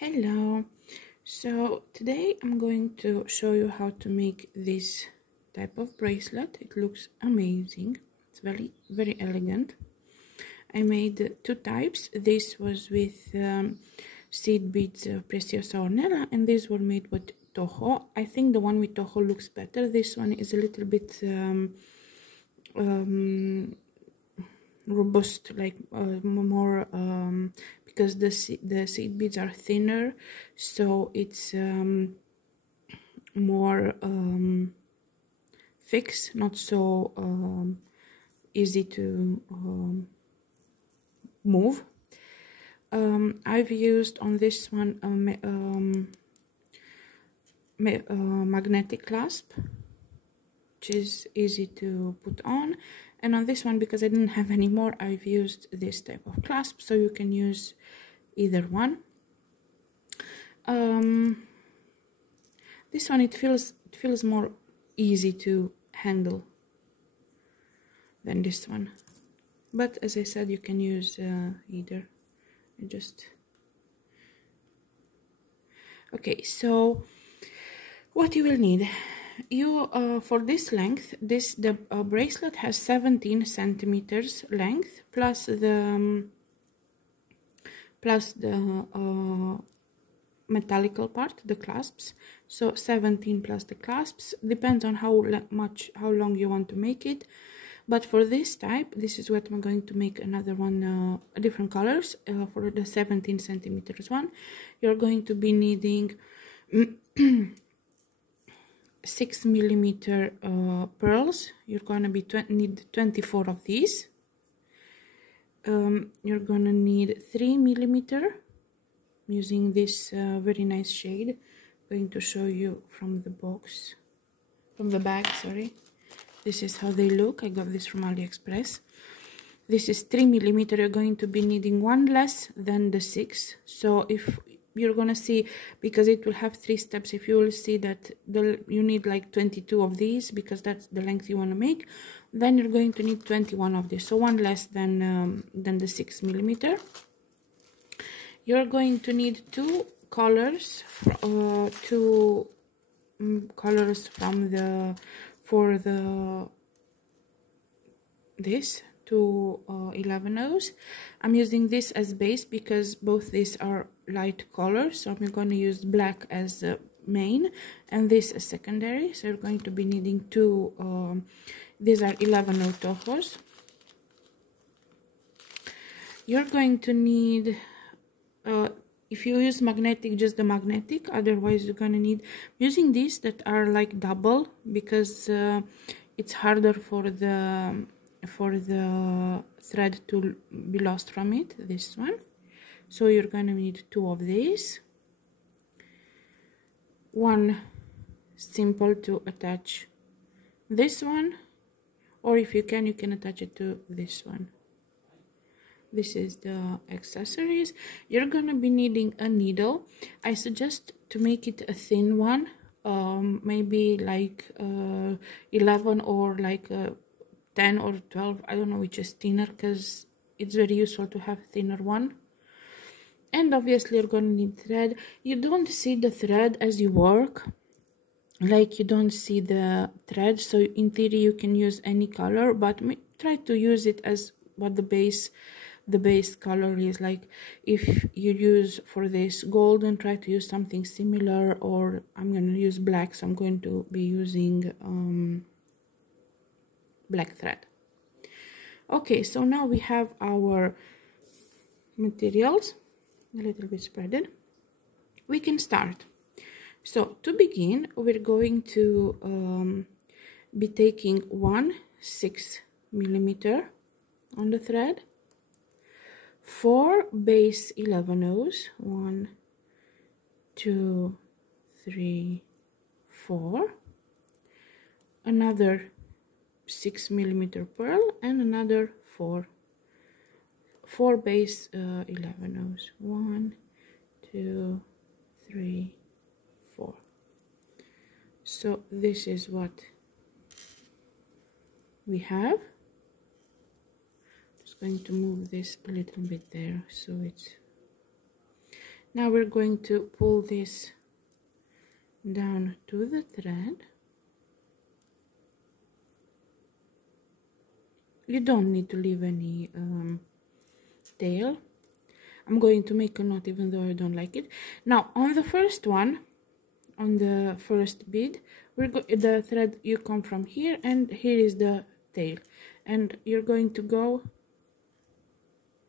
Hello. So today I'm going to show you how to make this type of bracelet. It looks amazing. It's very elegant. I made two types. This was with seed beads of Preciosa Ornella, and these were made with Toho. I think the one with Toho looks better. This one is a little bit robust, like more because the seed beads are thinner, so it's more fixed, not so easy to move. I've used on this one a magnetic clasp, which is easy to put on, and on this one, because I didn't have any more, I've used this type of clasp, so you can use either one. This one, it feels more easy to handle than this one, but as I said, you can use either. Okay, so what you will need, for this length, the bracelet has 17 centimeters length plus the metallical part, the clasps. So 17 plus the clasps, depends on how long you want to make it. But for this type, this is what I'm going to make another one, different colors. For the 17 centimeters one, you're going to be needing 6 millimeter pearls. You're going to need 24 of these. You're going to need 3 millimeter. I'm using this very nice shade. I'm going to show you from the bag, sorry. This is how they look. I got this from AliExpress. This is 3 millimeter. You're going to be needing one less than the 6. So if you're gonna see, because it will have 3 steps, if you will see that you need like 22 of these, because that's the length you want to make, then you're going to need 21 of this, so one less than the 6 millimeter. You're going to need two colors from this 211-0s. I'm using this as base because both these are light colors, so I'm going to use black as the main and this as secondary. So you're going to be needing two, these are 11-0 Tohos. You're going to need, if you use magnetic, just the magnetic, otherwise you're going to need using these that are like double, because it's harder for the thread to be lost from it, this one. So you're gonna need 2 of these, one simple to attach this one, or if you can attach it to this one. This is the accessories. You're gonna be needing a needle. I suggest to make it a thin one, maybe like 11 or like 10 or 12, I don't know which is thinner, because it's very useful to have thinner one. And obviously you're going to need thread. You don't see the thread as you work, like you don't see the thread, so in theory you can use any color, but try to use it as what the base color is. Like if you use for this golden, try to use something similar, or I'm going to use black, so I'm going to be using black thread. Okay, so now we have our materials a little bit spreaded. We can start. So to begin, we're going to be taking 1/6 millimeter on the thread, 4 base 11-0s, 1 2 3 4, another 6 millimeter pearl, and another 4 base 11-0s, 1 2 3 4. So this is what we have. Just going to move this a little bit there, so it's Now we're going to pull this down to the thread. You don't need to leave any tail. I'm going to make a knot even though I don't like it. Now on the first one, on the first bead, the thread, you come from here and here is the tail, and you're going to go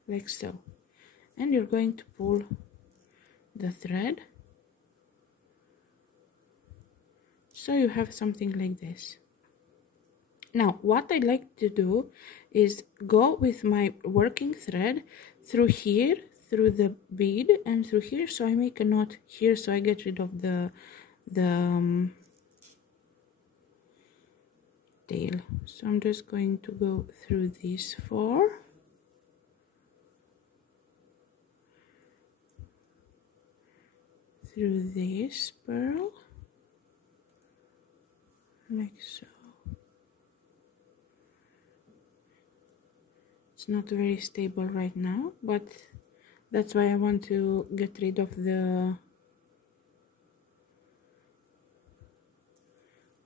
like so, and you're going to pull the thread so you have something like this. Now what I like to do is go with my working thread through here, through the bead, and through here, so I make a knot here, so I get rid of the tail. So I'm just going to go through these 4, through this pearl, like so. It's not very stable right now, but that's why I want to get rid of the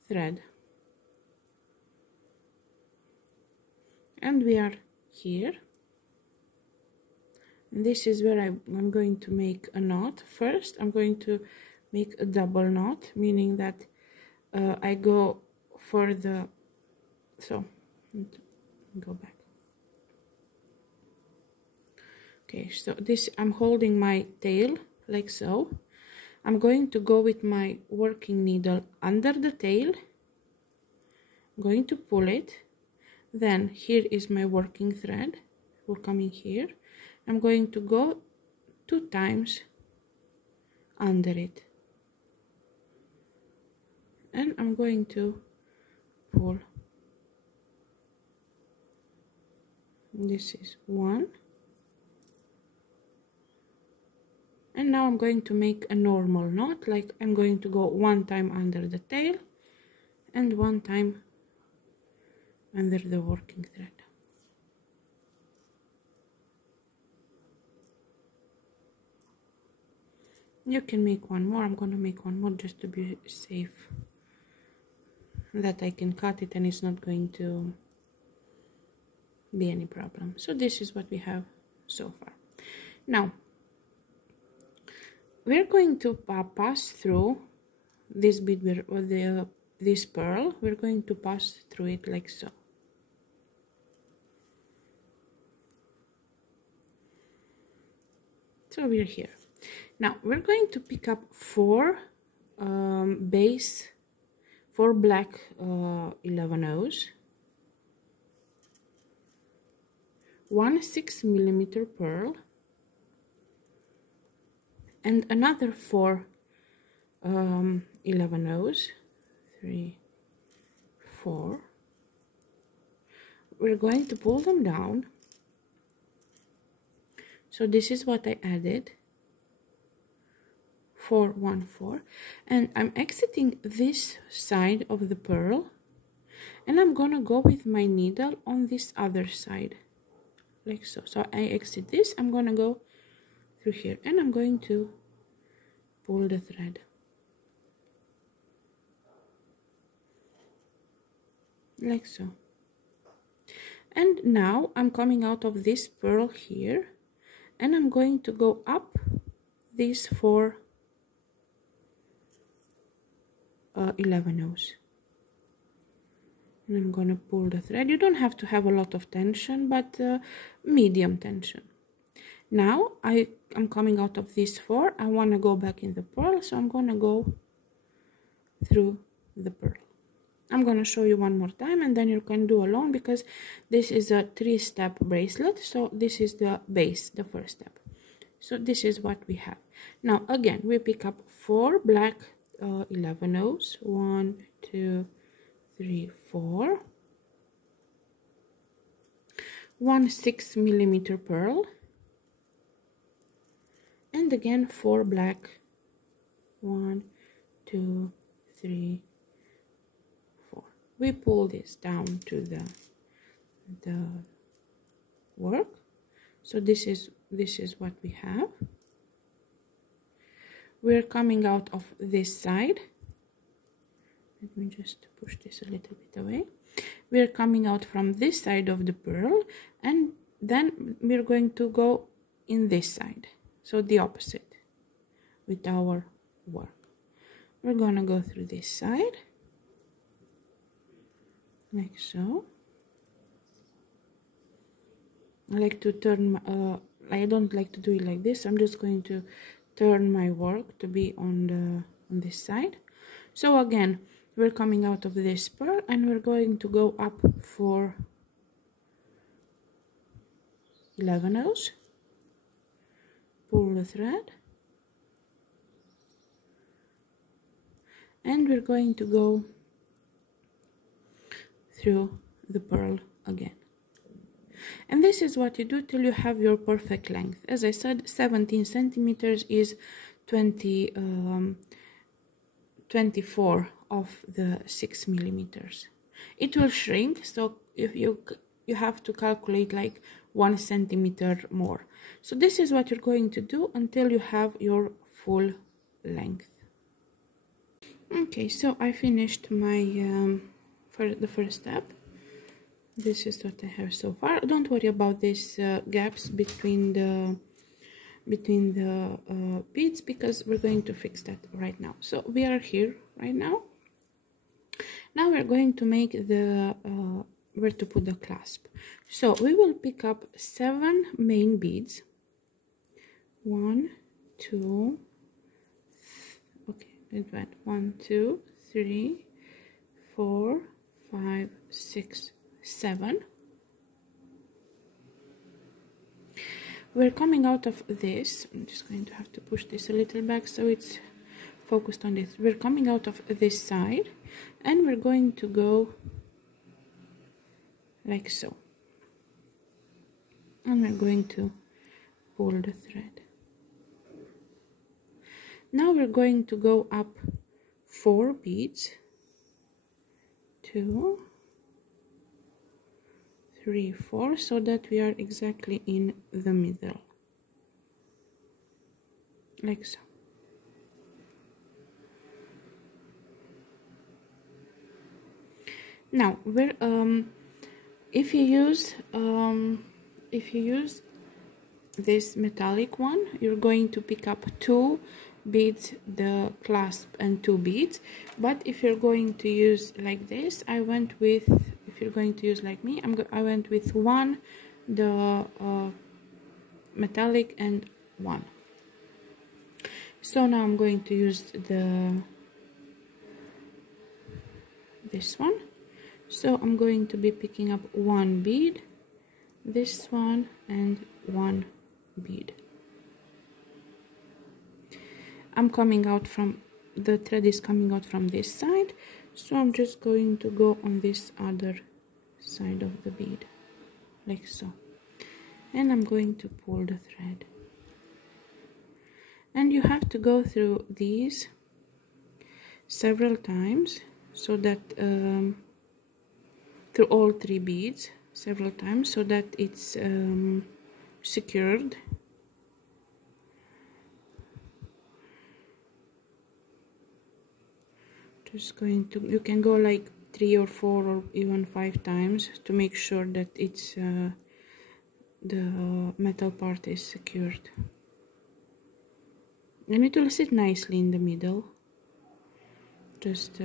thread. And we are here. And this is where I'm going to make a knot. First, I'm going to make a double knot, meaning that I go for the, so go back. Okay, so this, I'm holding my tail like so. I'm going to go with my working needle under the tail. I'm going to pull it. Then here is my working thread. We're coming here. I'm going to go 2 times under it. And I'm going to pull. This is 1. And now I'm going to make a normal knot, like I'm going to go 1 time under the tail and 1 time under the working thread. You can make 1 more. I'm gonna make 1 more just to be safe, that I can cut it and it's not going to be any problem. So this is what we have so far. Now we're going to pass through this bead, or this pearl. We're going to pass through it like so. So we're here. Now we're going to pick up 4 black 11/0s, 1 6mm pearl, and another 4 11/0s, 3, 4. We're going to pull them down. So this is what I added, 4 1 4, and I'm exiting this side of the pearl, and I'm gonna go with my needle on this other side like so. So I exit this, I'm gonna go through here, and I'm going to pull the thread like so. And now I'm coming out of this pearl here, and I'm going to go up these 4 11/0s, and I'm gonna pull the thread. You don't have to have a lot of tension, but medium tension. Now I'm coming out of these 4. I want to go back in the pearl, so I'm gonna go through the pearl. I'm gonna show you one more time, and then you can do alone, because this is a 3-step bracelet. So this is the base, the first step. So this is what we have. Now again, we pick up 4 black 11/0s, 1 2 3 4, 1 6mm pearl, and again 4 black, 1 2 3 4. We pull this down to the work. So this is what we have. we're coming out of this side. Let me just push this a little bit away. We're coming out from this side of the pearl, and then we're going to go in this side, so the opposite with our work. We're gonna go through this side like so. I like to turn I don't like to do it like this. I'm just going to turn my work to be on this side. So again, we're coming out of this pearl and we're going to go up for 11 rows, pull the thread, and we're going to go through the pearl again. And this is what you do till you have your perfect length. As I said, 17 centimeters is 24 of the 6 millimeters. It will shrink, so if you have to calculate like 1 centimeter more. So this is what you're going to do until you have your full length. Okay, so I finished my for the first step. This is what I have so far. Don't worry about these gaps between the beads, because we're going to fix that right now. So we are here right now. Now we're going to make the where to put the clasp. So we will pick up 7 main beads. 1, 2, okay, it went 1, 2, 3, 4, 5, 6, 7. We're coming out of this. I'm just going to have to push this a little back so it's focused on this. We're coming out of this side and we're going to go like so, and we're going to pull the thread. Now we're going to go up 4 beads, 2, 3, 4, so that we are exactly in the middle, like so. Now we're if you use this metallic one, you're going to pick up 2 beads, the clasp, and 2 beads. But if you're going to use like this, I went with, if you're going to use like me, I went with 1 the metallic and 1. So now I'm going to use this one. So I'm going to be picking up 1 bead, this one, and 1 bead. I'm coming out from, the thread is coming out from this side, so I'm just going to go on this other side of the bead, like so. And I'm going to pull the thread. And you have to go through these several times, so that through all 3 beads several times, so that it's secured. Just going to, you can go like 3 or 4 or even 5 times to make sure that it's the metal part is secured, and it will sit nicely in the middle. Just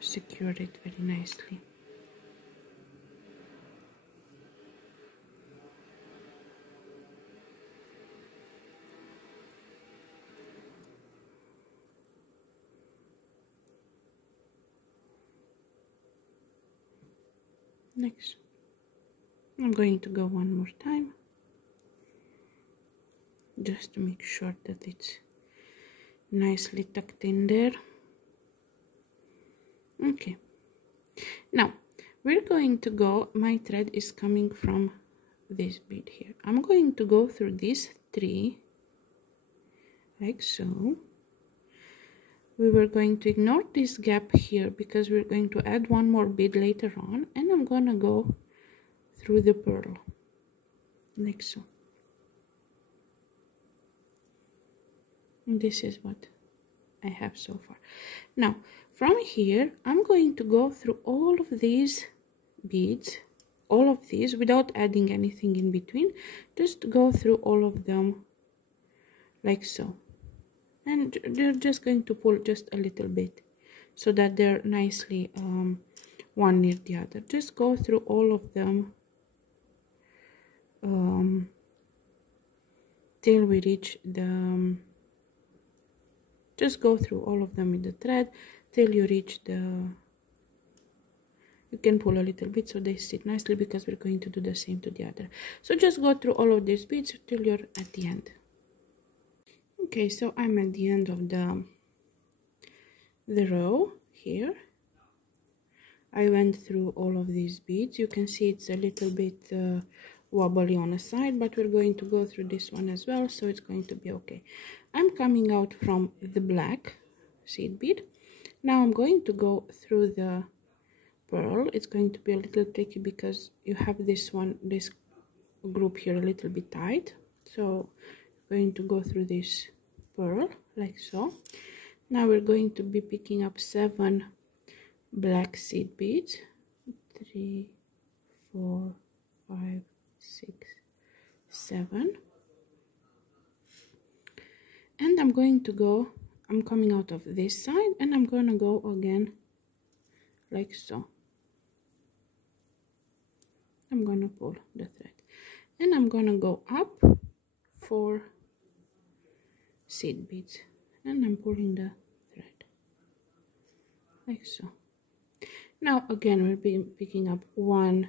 secure it very nicely. Next, I'm going to go one more time, just to make sure that it's nicely tucked in there. Okay, now we're going to go, my thread is coming from this bead here. I'm going to go through these 3 like so. We were going to ignore this gap here because we're going to add 1 more bead later on, and I'm gonna go through the pearl like so. And this is what I have so far. Now from here I'm going to go through all of these beads, all of these, without adding anything in between. Just go through all of them like so, and you're just going to pull just a little bit so that they're nicely one near the other. Just go through all of them till we reach the just go through all of them with the thread till you reach the, you can pull a little bit so they sit nicely, because we're going to do the same to the other. So just go through all of these beads till you're at the end. Okay, so I'm at the end of the row here. I went through all of these beads. You can see it's a little bit wobbly on the side, but we're going to go through this one as well, so it's going to be okay. I'm coming out from the black seed bead. Now I'm going to go through the pearl. It's going to be a little tricky because you have this group here a little bit tight, so I'm going to go through this pearl like so. Now we're going to be picking up 7 black seed beads. 3, 4, 5, 6, 7, and I'm coming out of this side, and I'm going to go again like so. I'm going to pull the thread, and I'm going to go up 4 seed beads, and I'm pulling the thread like so. Now again we'll be picking up 1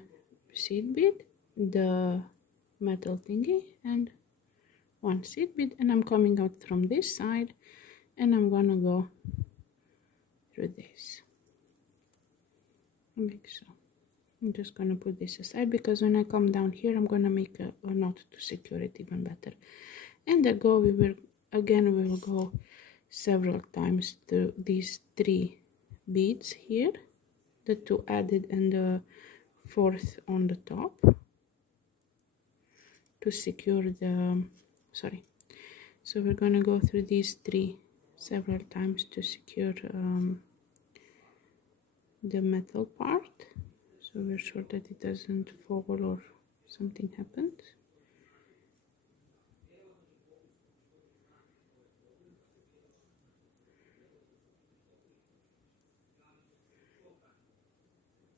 seed bead, the metal thingy, and 1 seed bead, and I'm coming out from this side, and I'm gonna go through this like so. I'm just gonna put this aside because when I come down here I'm gonna make a knot to secure it even better. And we will go several times through these 3 beads here, the 2 added and the 4th on the top, to secure the so we're gonna go through these 3 several times to secure the metal part, so we're sure that it doesn't fall or something happens.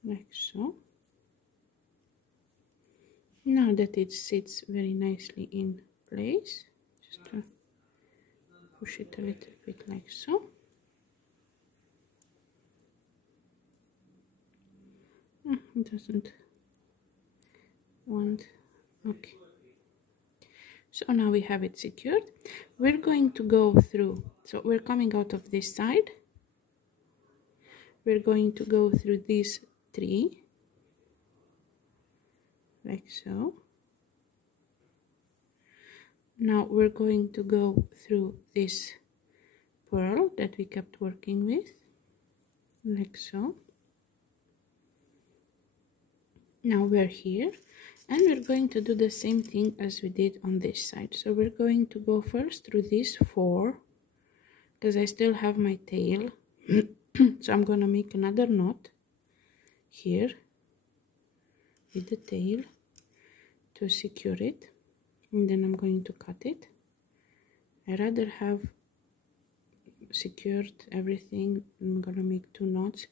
Like so. Now that it sits very nicely in place, just push it a little bit like so. It doesn't want, okay. So now we have it secured. We're going to go through, so we're coming out of this side. We're going to go through these 3 like so. Now we're going to go through this pearl that we kept working with like so. Now we're here, and we're going to do the same thing as we did on this side. So we're going to go first through these 4 because I still have my tail. So I'm gonna make another knot here with the tail to secure it, and then I'm going to cut it. I rather have secured everything. I'm gonna make 2 knots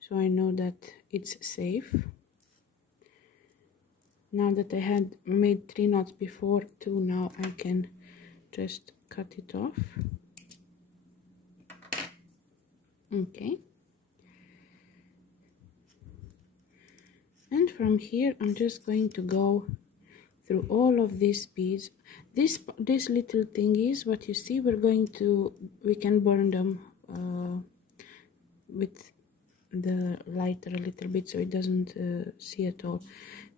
so I know that it's safe. Now that I had made 3 knots before, 2 now, I can just cut it off. Okay, and from here I'm just going to go through all of these beads. This little thingies, what you see, we can burn them with the lighter a little bit so it doesn't see at all.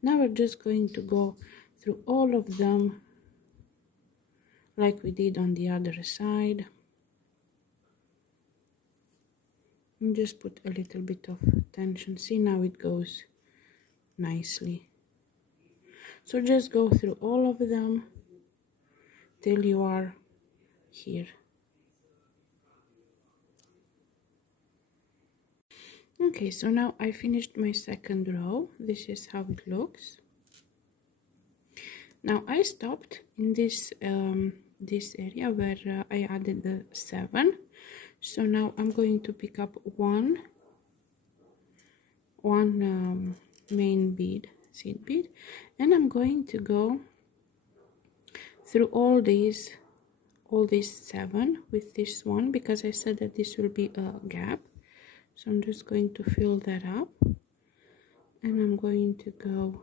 Now we're just going to go through all of them like we did on the other side, and just put a little bit of tension. See, now it goes nicely. So just go through all of them till you are here. Okay, so now I finished my second row. This is how it looks. Now I stopped in this this area where I added the 7. So now I'm going to pick up one main bead, seed bead, and I'm going to go through all these 7 with this one, because I said that this will be a gap. So I'm just going to fill that up, and I'm going to go.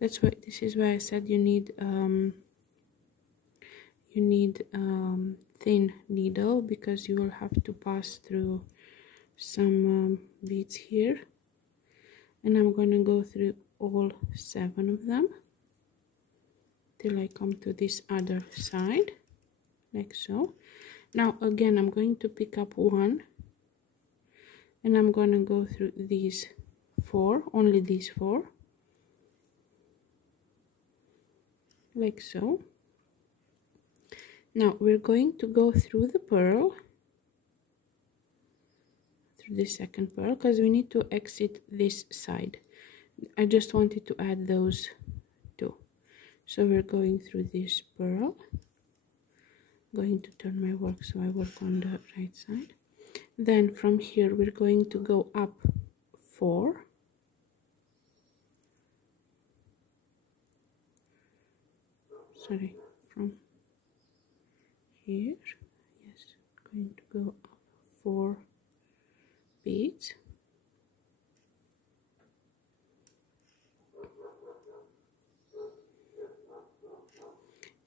This is why I said you need thin needle, because you will have to pass through some beads here, and I'm going to go through all 7 of them till I come to this other side, like so. Now again I'm going to pick up one, and I'm going to go through these 4, only these 4, like so. Now we're going to go through the pearl, through the second pearl, because we need to exit this side. I just wanted to add those 2. So we're going through this pearl. I'm going to turn my work so I work on the right side. Then from here we're going to go up 4. Sorry, from here, yes, going to go up 4 beads.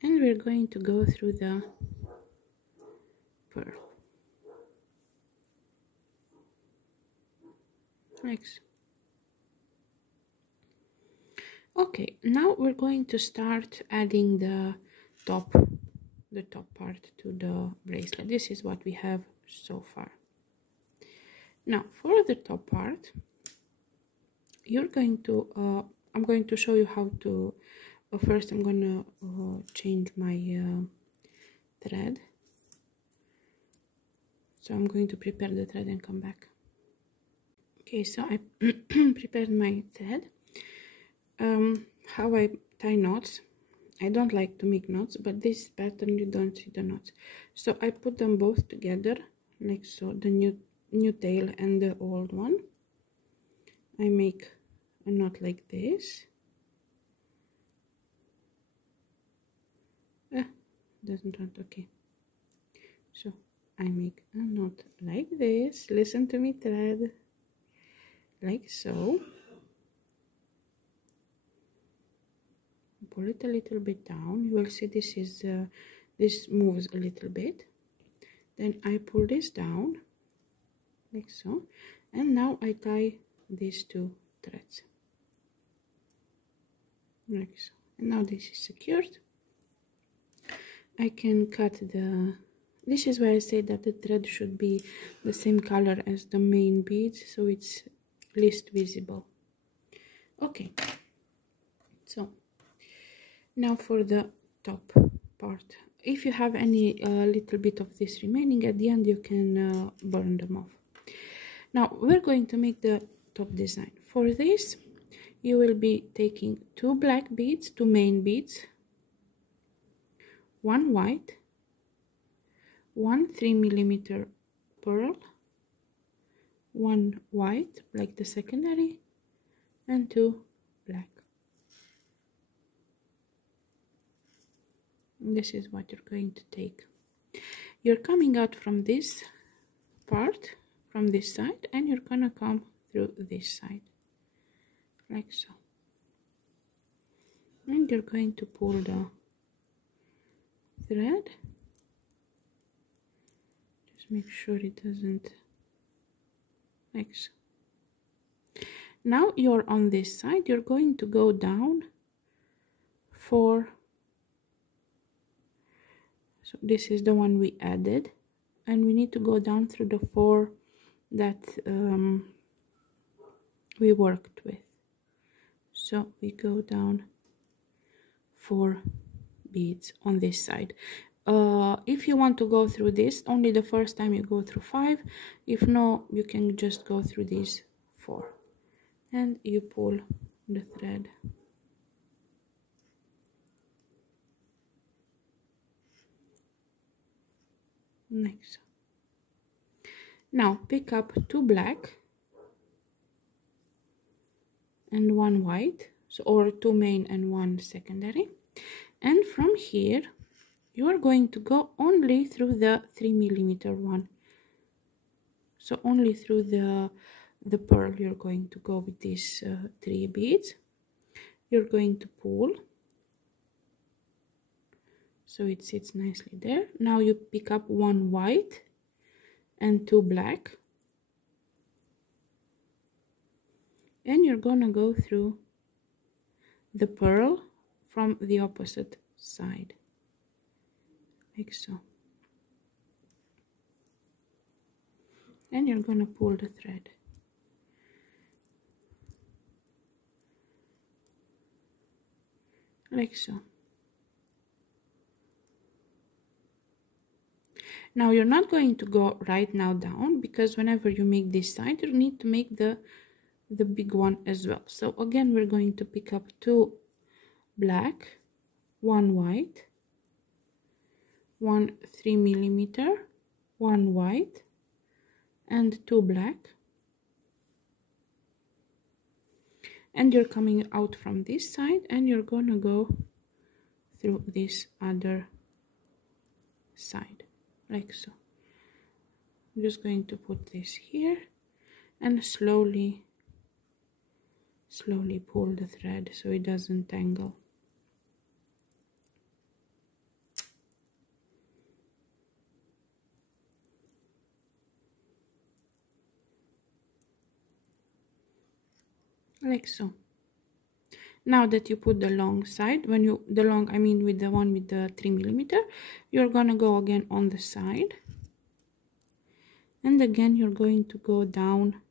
And we're going to go through the pearl, like so. Okay, now we're going to start adding the top part to the bracelet. This is what we have so far. Now for the top part, you're going to I'm going to show you how to first I'm going to change my thread. So I'm going to prepare the thread and come back. Okay, so I prepared my thread. How I tie knots, I don't like to make knots, but this pattern you don't see the knots, so I put them both together like so, the new tail and the old one. I make a knot like this. Doesn't want, okay, so I make a knot like this. Listen to me, thread, like so. Pull it a little bit down. You will see this is this moves a little bit. Then I pull this down like so, and now I tie these 2 threads like so, and now this is secured. I can cut the, this is why I say that the thread should be the same color as the main beads, so it's least visible. Okay, so now for the top part, if you have any little bit of this remaining at the end, you can burn them off. Now we're going to make the top design. For this you will be taking 2 black beads, 2 main beads, 1 white, 1 3mm pearl, 1 white like the secondary, and 2 black. This is what you're going to take. You're coming out from this part, from this side, and you're gonna come through this side like so, and you're going to pull the thread. Just make sure it doesn't, like so. Now you're on this side, you're going to go down 4. So this is the one we added, and we need to go down through the 4 that we worked with. So we go down 4 beads on this side. if you want to go through this, only the first time you go through 5. If no, you can just go through these 4, and you pull the thread like so. Now pick up 2 black and 1 white, so, or 2 main and 1 secondary, and from here you are going to go only through the 3mm one, so only through the pearl you're going to go with these 3 beads. You're going to pull so it sits nicely there. Now you pick up 1 white and 2 black, and you're gonna go through the pearl from the opposite side like so, and you're gonna pull the thread like so. Now you're not going to go right now down, because whenever you make this side you need to make the big one as well. So again we're going to pick up 2 black, 1 white, 1 3mm, 1 white, and 2 black, and you're coming out from this side and you're gonna go through this other side like so. I'm just going to put this here and slowly pull the thread so it doesn't tangle. Like so. Now that you put the long side, when you I mean with the one with the 3mm, you're gonna go again on the side, and again you're going to go down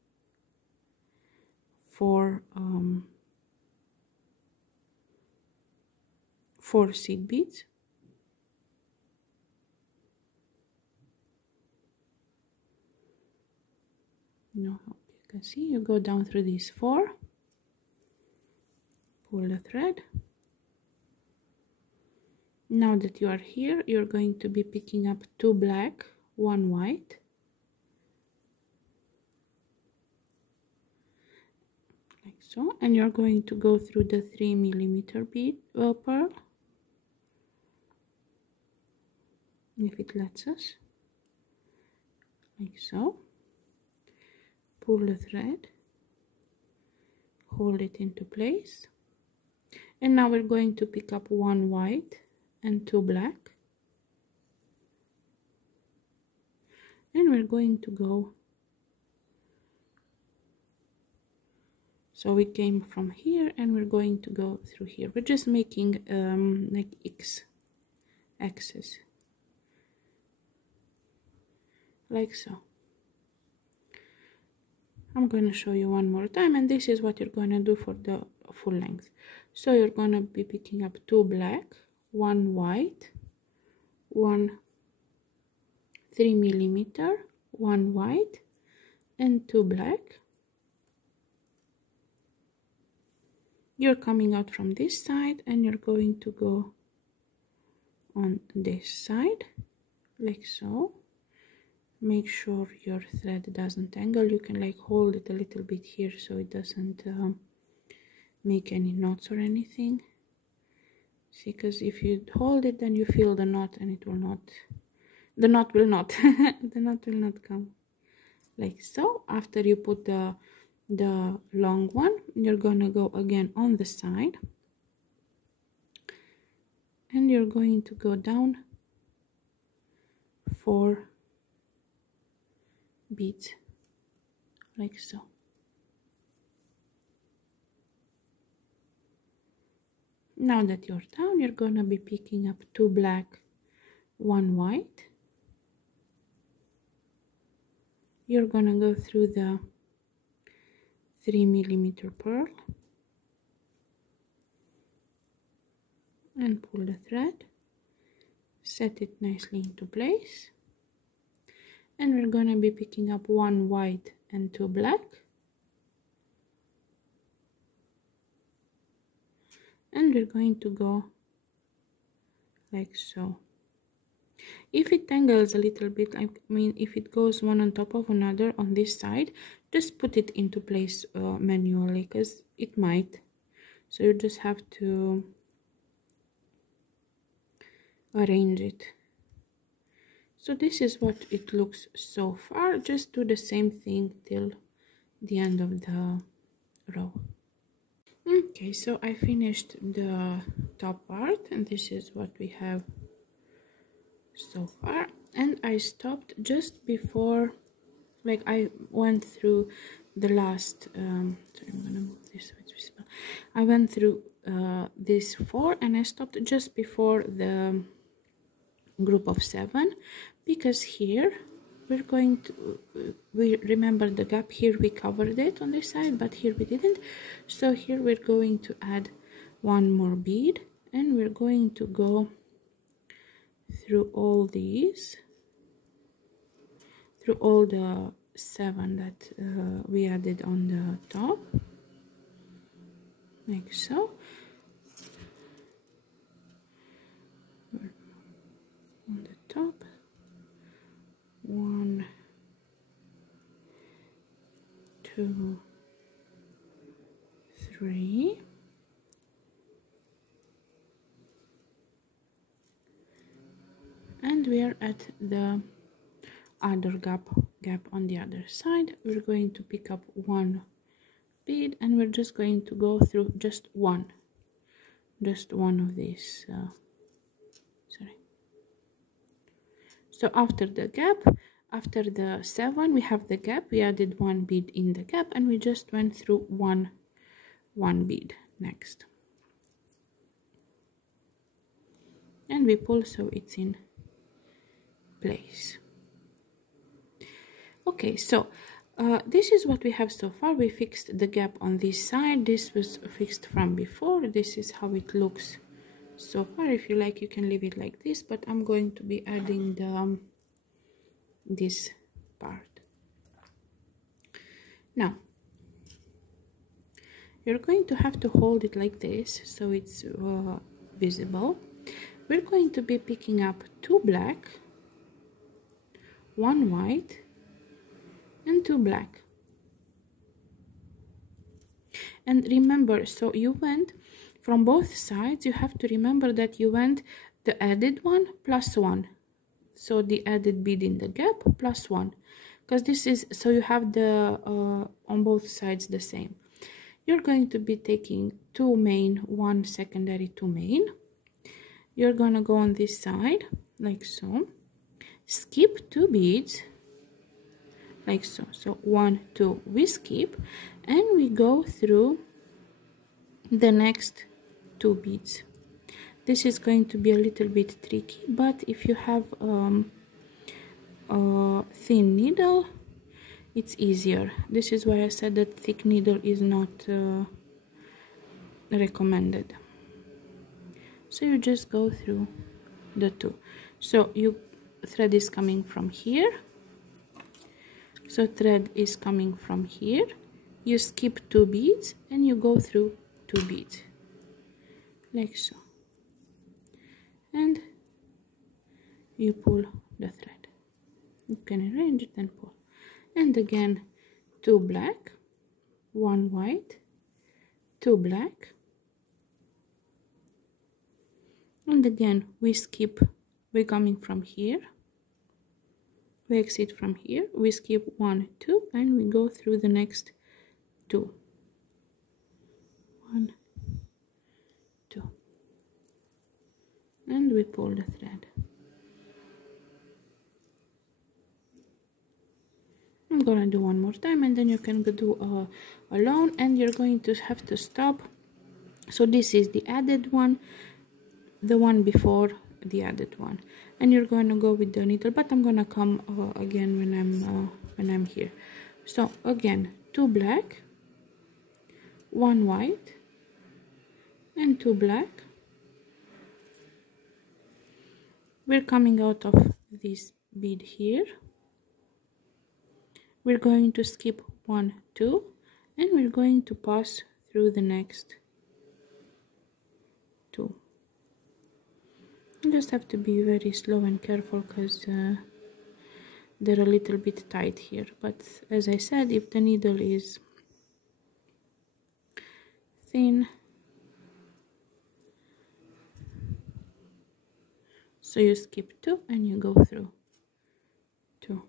for 4 seed beads. Now you can see you go down through these 4, pull the thread. Now that you are here, you're going to be picking up 2 black, 1 white, like so, and you're going to go through the 3mm bead pearl, if it lets us, like so. Pull the thread, hold it into place, and now we're going to pick up 1 white and 2 black, and we're going to go, so we came from here and we're going to go through here. We're just making like X's like so. I'm going to show you one more time, and this is what you're going to do for the full length. So you're going to be picking up 2 black, 1 white, 1 3mm, 1 white, and 2 black. You're coming out from this side and you're going to go on this side like so. Make sure your thread doesn't tangle. You can like hold it a little bit here so it doesn't make any knots or anything. See, because if you hold it, then you feel the knot and it will not, the knot will not the knot will not come like so. After you put the long one, you're gonna go again on the side and you're going to go down 4 beads like so. Now that you're down, you're gonna be picking up 2 black, 1 white. You're gonna go through the 3mm pearl and pull the thread, set it nicely into place, and we're going to be picking up 1 white and 2 black, and we're going to go like so. If it tangles a little bit, I mean if it goes one on top of another on this side, just put it into place manually, because it might. So you just have to arrange it. So this is what it looks so far. Just do the same thing till the end of the row. Okay, so I finished the top part, and this is what we have so far. And I stopped just before, like I went through the last sorry, I'm gonna move this so it's visible. I went through these 4, and I stopped just before the group of 7, because here we're going to we remember the gap here, we covered it on this side, but here we didn't. So here we're going to add 1 more bead, and we're going to go through all these, through all the 7 that we added on the top, like so. On the top, 1, 2, 3, and we are at the other gap on the other side. We're going to pick up 1 bead, and we're just going to go through just one of these. Sorry. So after the gap, after the 7, we have the gap. We added 1 bead in the gap, and we just went through one bead next, and we pull so it's in place. Okay, so this is what we have so far. We fixed the gap on this side. This was fixed from before. This is how it looks so far. If you like, you can leave it like this, but I'm going to be adding the this part. Now you're going to have to hold it like this so it's visible. We're going to be picking up 2 black, 1 white, and 2 black. And remember, so you went from both sides. You have to remember that you went the added 1 plus 1, so the added bead in the gap plus 1, because this is, so you have the on both sides the same. You're going to be taking 2 main, 1 secondary, 2 main. You're gonna go on this side like so, skip 2 beads like so. So 1, 2, we skip, and we go through the next 2 beads. This is going to be a little bit tricky, but if you have a thin needle, it's easier. This is why I said that thick needle is not recommended. So you just go through the 2. So you thread is coming from here, so thread is coming from here, you skip 2 beads, and you go through 2 beads like so, and you pull the thread. You can arrange it and pull, and again 2 black, 1 white, 2 black, and again we skip. We're coming from here, we exit from here, we skip 1, 2, and we go through the next 2. 1, 2, and we pull the thread. I'm gonna do one more time, and then you can do alone, and you're going to have to stop. So this is the added one, the one before the added one, and you're going to go with the needle, but I'm gonna come again when I'm here. So again 2 black, 1 white, and 2 black, we're coming out of this bead here. We're going to skip 1, 2, and we're going to pass through the next 2. You just have to be very slow and careful because they're a little bit tight here, but as I said, if the needle is thin, so you skip 2 and you go through 2.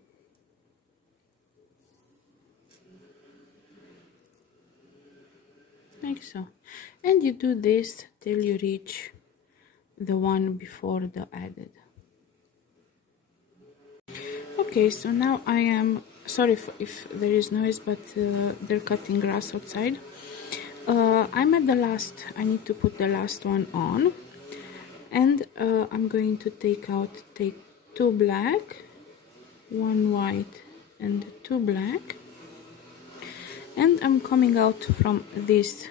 Like so, and you do this till you reach the one before the added. Okay, so now I am sorry if there is noise, but they're cutting grass outside. I'm at the last. I need to put the last one on, and I'm going to take 2 black, 1 white, and 2 black, and I'm coming out from this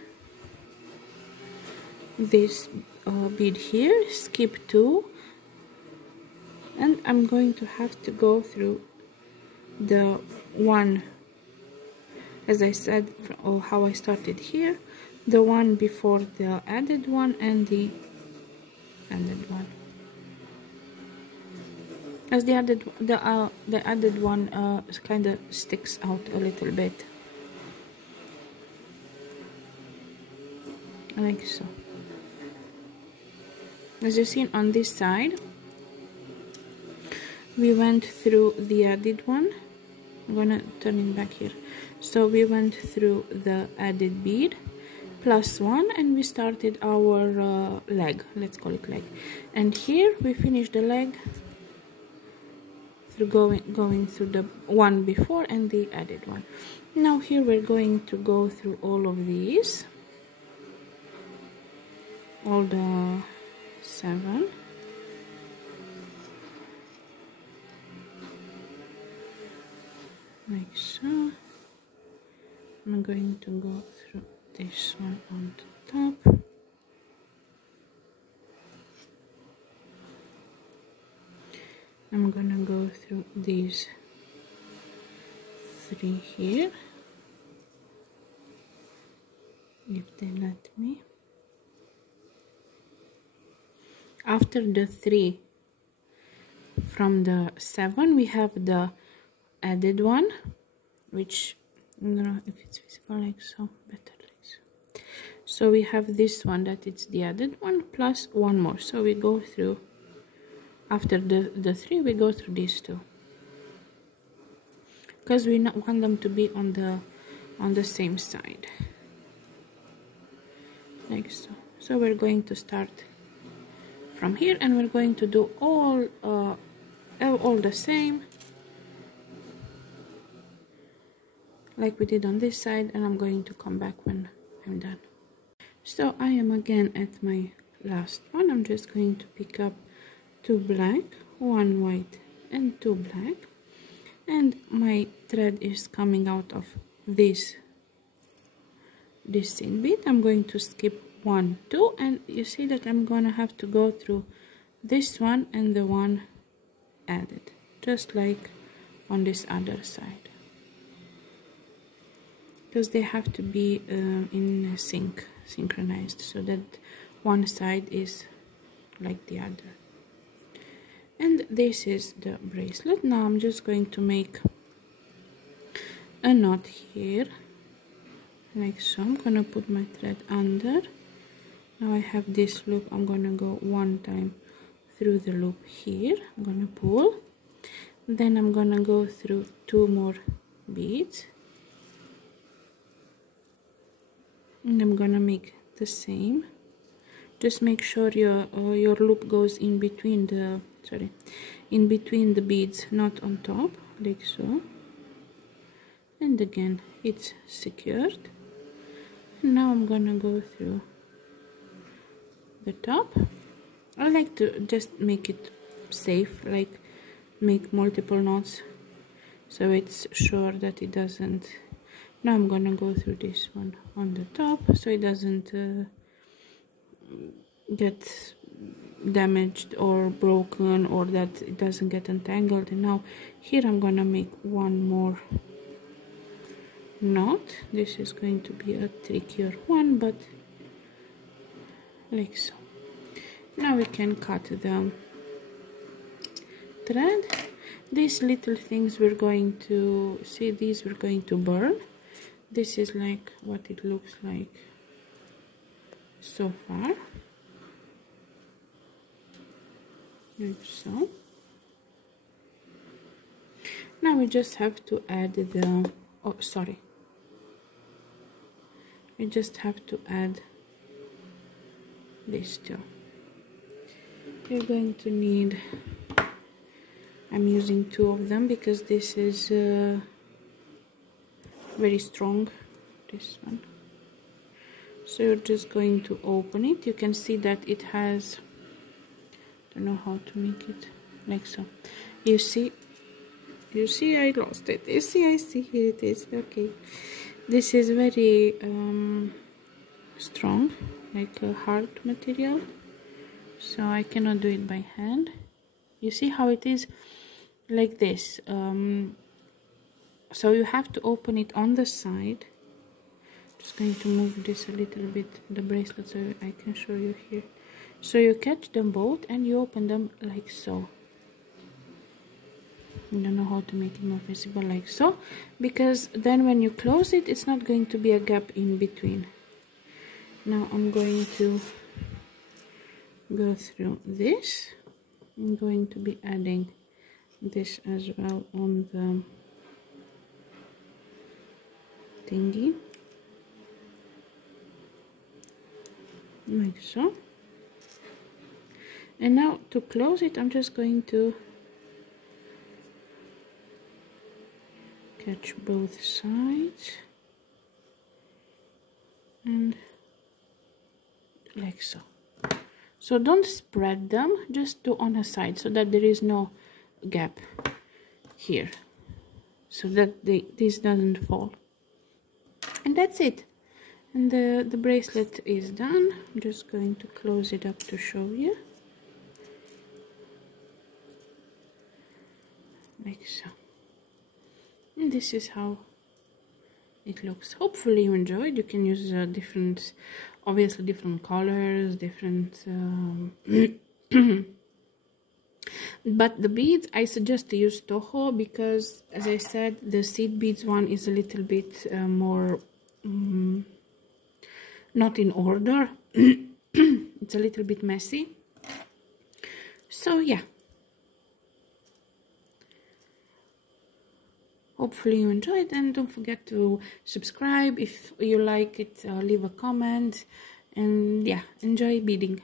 bead here, skip 2, and I'm going to have to go through the one, as I said, or how I started here, the one before the added one and the added one, as the added one kind of sticks out a little bit, like so. As you see on this side, we went through the added one. I'm gonna turn it back here. So we went through the added bead plus 1, and we started our leg. Let's call it leg. And here we finished the leg through going through the one before and the added one. Now here we're going to go through all of these, all the 7. Like so. I'm going to go through this one on the top. I'm gonna go through these 3 here, if they let me. After the 3 from the 7, we have the added one, which I don't know if it's visible, like so, better like so. So we have this one, that it's the added one, plus 1 more. So we go through, after the 3, we go through these 2, because we not want them to be on the same side, like so. So we're going to start from here, and we're going to do all the same like we did on this side, and I'm going to come back when I'm done. So I am again at my last one. I'm just going to pick up 2 black, 1 white, and 2 black, and my thread is coming out of this seam bead. I'm going to skip 1, 2, and you see that I'm gonna have to go through this one and the one added, just like on this other side, because they have to be in synchronized, so that one side is like the other. And this is the bracelet. Now I'm just going to make a knot here, like so. I'm gonna put my thread under. Now I have this loop. I'm gonna go 1 time through the loop here. I'm gonna pull, then I'm gonna go through 2 more beads, and I'm gonna make the same. Just make sure your loop goes in between the beads, not on top, like so. And again, it's secured. And now I'm gonna go through the top. I like to just make it safe, like make multiple knots, so it's sure that it doesn't. Now I'm gonna go through this one on the top, so it doesn't get damaged or broken, or that it doesn't get entangled. And now here I'm gonna make one more knot. This is going to be a trickier one, but like so. Now we can cut the thread. These little things we're going to see, these we're going to burn. This is like what it looks like so far, like so. Now we just have to add the, oh sorry, we just have to add this too. You're going to need, I'm using 2 of them because this is very strong, this one. So you're just going to open it. You can see that it has, I don't know how to make it, like so. You see I lost it. You see, I see, here it is. Okay, this is very strong, like a hard material, so I cannot do it by hand. You see how it is like this. So you have to open it on the side. Just going to move this a little bit, the bracelet, so I can show you here. So you catch them both and you open them like so. I don't know how to make it more visible, like so, because then when you close it, it's not going to be a gap in between. Now I'm going to go through this. I'm going to be adding this as well on the thingy, like so. And now to close it, I'm just going to catch both sides and like so. So don't spread them, just do on a side so that there is no gap here, so that this doesn't fall. And that's it. And the bracelet is done. I'm just going to close it up to show you, like so. And this is how it looks. Hopefully you enjoyed. You can use obviously different colors, different but the beads, I suggest to use Toho, because as I said, the seed beads one is a little bit more not in order. It's a little bit messy. So yeah, hopefully you enjoyed, and don't forget to subscribe if you like it. Leave a comment, and yeah, enjoy beading.